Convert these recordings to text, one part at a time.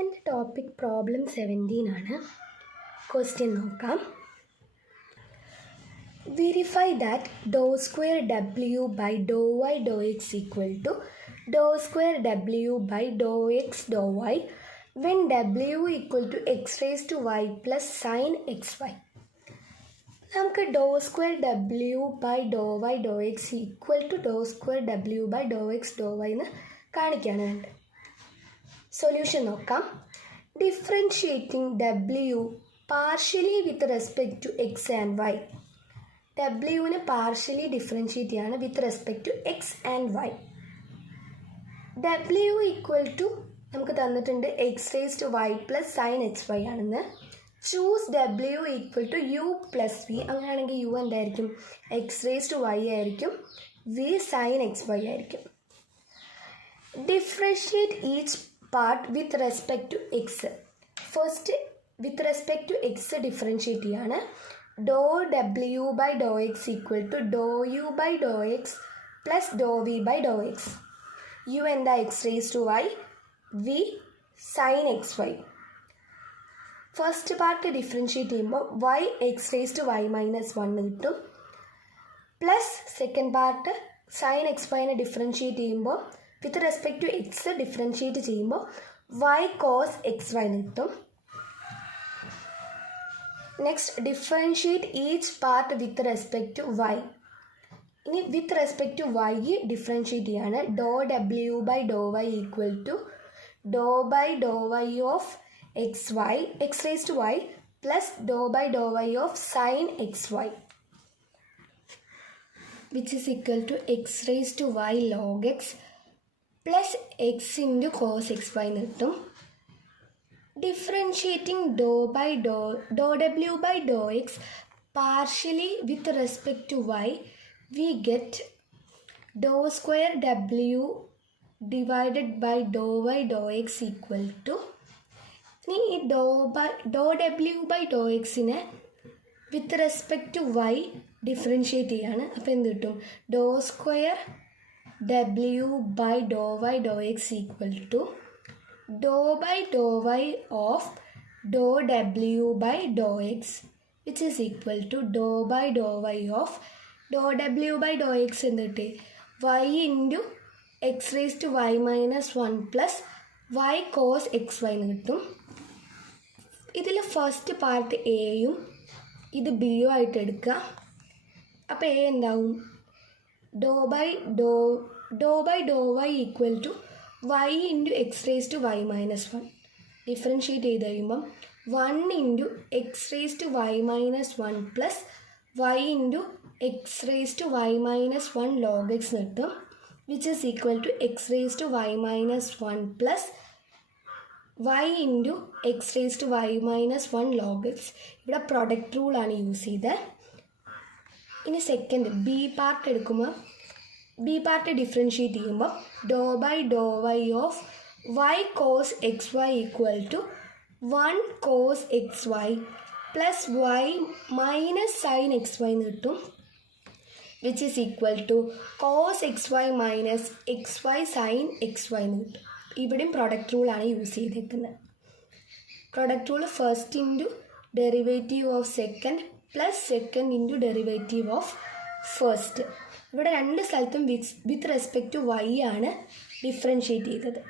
എൻ്റെ topic problem 17 ആണ്. Question നോക്കാം. Verify that dou square w by dou y dou x equal to dou square w by dou x dou y when w equal to x raised to y plus sin xy. നമുക്ക് doh square W by Dr Y Dr X equal to Dr square W by Dr X Dr Y എന്ന് കാണിക്കുകയാണ് വേണ്ടത്. Solution നോക്കാം. Differentiating W partially with respect to X and Y. ഡബ്ല്യുവിന് partially differentiate ചെയ്യാണ് with respect to X and Y. W equal to നമുക്ക് തന്നിട്ടുണ്ട് X raise to Y plus sin X Y ആണെന്ന്. Choose W equal to U plus V. അങ്ങനെയാണെങ്കിൽ U എന്തായിരിക്കും? X raise to y ആയിരിക്കും, v sine X y ആയിരിക്കും. Differentiate each part with respect to X. First with respect to x differentiate ചെയ്യാണ്. Do W by Dr X equal to do u by Dr x plus do v by Dr x. U എന്താ? X raise to Y, v sine X y. First part differentiate ചെയ്യുമ്പോൾ y x raise to Y minus 1 കിട്ടും. Plus second part sine x വൈനെ differentiate ചെയ്യുമ്പോൾ with respect to x differentiate ചെയ്യുമ്പോൾ y cos X y കിട്ടും. Next differentiate each part with respect to y. ഇനി with respect to Y differentiate ചെയ്യാണ്. Do W by Dr Y equal to Dr by Dr Y of X y x raise to Y plus do by Dr Y of sine X y which is equal to X raise to Y log X plus X into cos X Y എന്ന് കിട്ടും. Differentiating doh by doh W by Dr X partially with respect to Y we get doh square W divided by Dr Y Dr X equal to. ഇനി ഈ doh W by doh എക്സിനെ with respect to Y differentiate ചെയ്യാണ്. അപ്പോൾ എന്ത് കിട്ടും? ഡോ square W by Dr Y Dr X equal to Dr by Dr Y of Dr W by Dr X which is equal to Dr by Dr Y of Dr W by Dr x എന്ത് കിട്ടി? Y into X raise to Y minus 1 plus y cos X Y എന്ന് കിട്ടും. ഇതിൽ first part എയും ഇത് ബിയും ആയിട്ട് എടുക്കുക. അപ്പോൾ എ എന്താവും? Do by Dr Y equal to Y into X raise to Y minus 1. Differentiate ചെയ്ത് കഴിയുമ്പം 1 into X raise to Y minus 1 plus Y into X raise to Y minus 1 log x കിട്ടും which is equal to X raise to Y minus 1 plus Y into X raise to Y minus 1 log x. ഇവിടെ product റൂളാണ് use ചെയ്തത്. ഇനി second B part എടുക്കുമ്പോൾ b part differentiate ചെയ്യുമ്പോൾ ഡോ by Dr Y of y cos X Y equal to 1 cos X y plus y minus sine X Y എന്ന് കിട്ടും which is equal to cos X Y minus X Y sine X Y എന്ന് കിട്ടും. ഇവിടെയും product റൂളാണ് use ചെയ്തേക്കുന്നത്. Product rule first into derivative of second plus second into derivative of first. ഇവിടെ രണ്ട് സ്ഥലത്തും വിത്ത് റെസ്പെക്ട് ടു വൈ ആണ് differentiate ചെയ്തത്.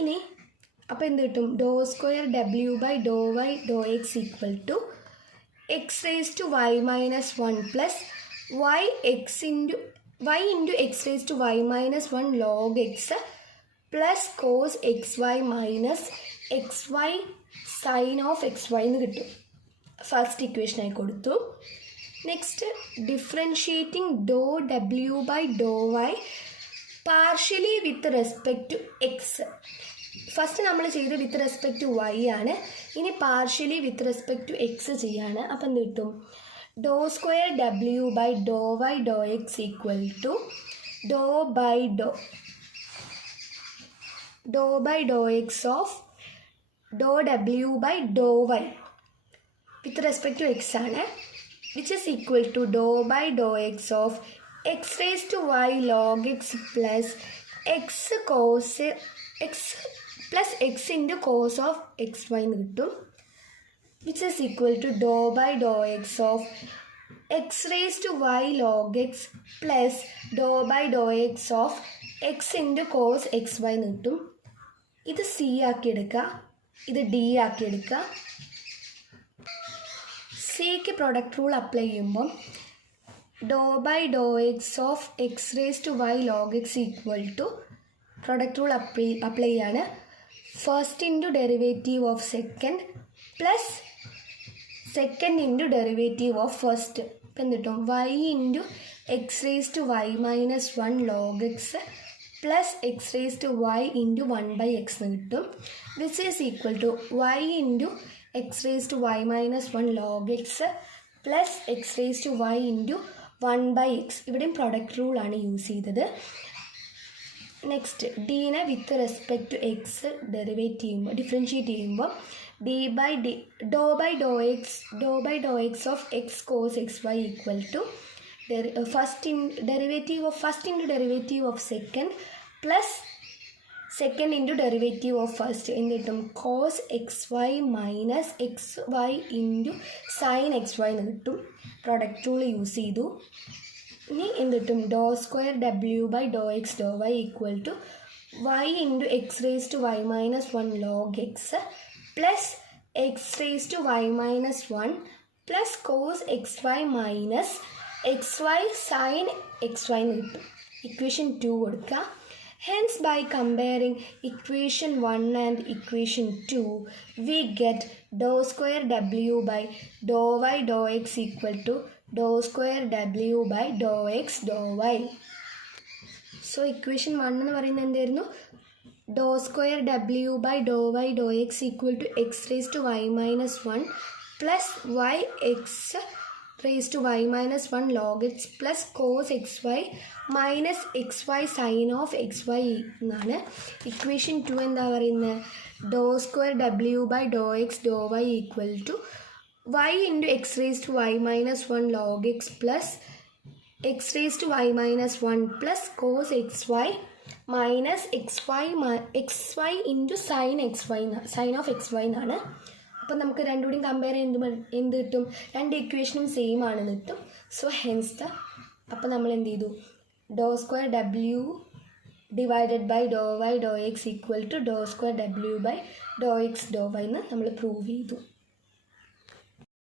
ഇനി അപ്പോൾ എന്ത് കിട്ടും? ഡോ square W by Dr Y Dr X equal to X raise to Y minus 1 plus Y into X raise to Y minus 1 log X plus cos X Y minus X Y sine of X Y എന്ന് കിട്ടും. First ഇക്വേഷനായി കൊടുത്തു. Next differentiating doe W by Dr Y partially with respect to X. First നമ്മൾ ചെയ്ത് with respect to Y ആണ്. ഇനി partially with respect to X ചെയ്യാണ്. അപ്പം എന്ത് കിട്ടും? ഡോ square W by Dr Y Dr X equal to Dr by Dr X of Dr W by Dr Y with respect to X ആണ് which is equal to Dr by Dr X of X raise to Y log X plus X cos X plus X into cos of X Y എന്ന് കിട്ടും, which is equal to Dr by Dr X of X raise to Y log X plus do by Dr X of x into cos X Y എന്ന് കിട്ടും. ഇത് C ആക്കി എടുക്കുക, ഇത് D ആക്കി എടുക്കുക. സിക്ക് പ്രൊഡക്റ്റ് റൂൾ അപ്ലൈ ചെയ്യുമ്പം doe by Dr X of X raise to Y log X equal to product rule apply ചെയ്യാണ്. First into derivative of second plus second into derivative of first. ഇപ്പം എന്ത് കിട്ടും? Y into X raise to Y minus one log X plus X raise to Y into one by X എന്ന് കിട്ടും, which is equal to Y into X raise to Y minus one log X plus X raise to Y into one by X. ഇവിടെയും product റൂളാണ് use ചെയ്തത്. Next ഡീനെ with respect to X differentiate ചെയ്യുമ്പോൾ ഡോ by Dr X of X cos X Y equal to first into derivative of second plus second into derivative of first. എന്ത് കിട്ടും? Cos X Y minus X Y into sine X Y എന്ന് കിട്ടും. Product rule use ചെയ്തു. ഇനി എന്ത് കിട്ടും? ഡോ square W by Dr X Dr Y equal to Y into X raise to Y minus one log X plus X raise to Y minus one plus cos X Y minus X Y sine X Y എന്ന് കിട്ടും. Equation 2 കൊടുക്കുക. Hence, by comparing equation 1 and equation 2, we get dou square w by dou y dou x equal to dou square w by dou x dou y. So, equation 1 എന്ന് പറയുന്നത് എന്തായിരുന്നു? dou square w by dou y dou x equal to x raised to y minus 1 plus y x raised to y minus 1 log x plus cos xy minus xy sin of xy എന്നാണ്. Equation 2 എന്താ പറയുന്നത്? Doe square W by Dr X Dr Y equal to y into X raise to Y minus 1 log X plus X raise to Y minus 1 plus cos X Y minus X Y into sine of X Y എന്നാണ്. അപ്പോൾ നമുക്ക് രണ്ടുകൂടി compare ചെയ്യുമ്പോൾ എന്ത് കിട്ടും? രണ്ട് ഇക്വേഷനും same ആണെന്ന് കിട്ടും. സോ ഹെൻസ് അപ്പോൾ നമ്മൾ എന്ത് ചെയ്തു? Doe square W divided by Dr Y Dr X equal to Dr square W by Dr X Dr Y എന്ന് നമ്മൾ പ്രൂവ് ചെയ്തു.